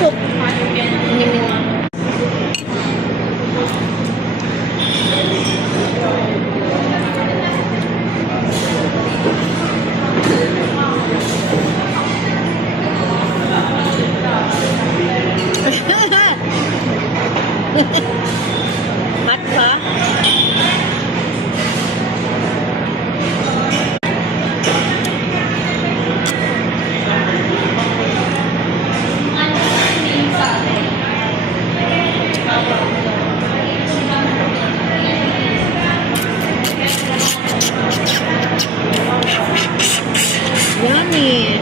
soup. Hot pa? Yummy.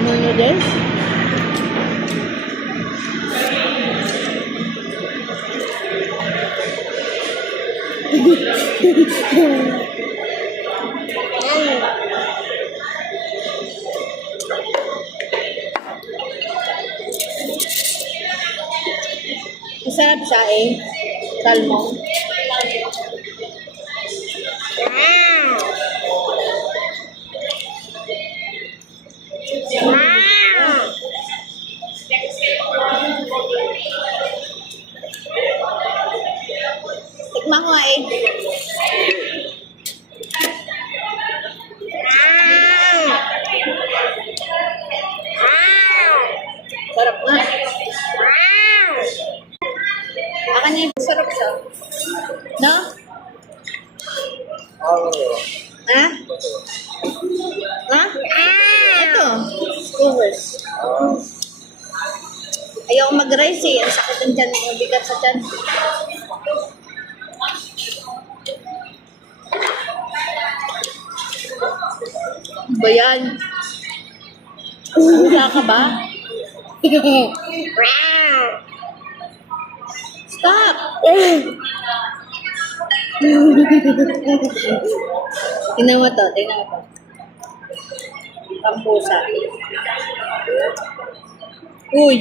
Noodles. Masarap siya eh. Salmon. Tikman ko nga eh. Sarap nga. Akan niya yung sarap siya. No? Ha? Ha? Ito. Skewers. Ayaw mag-rice eh. Ang sakit ng tiyan. Mabigat sa tiyan. Ba yan? Hula ka ba? Stop! Tingnan mo to. Tingnan mo to. Pampusa. Uy!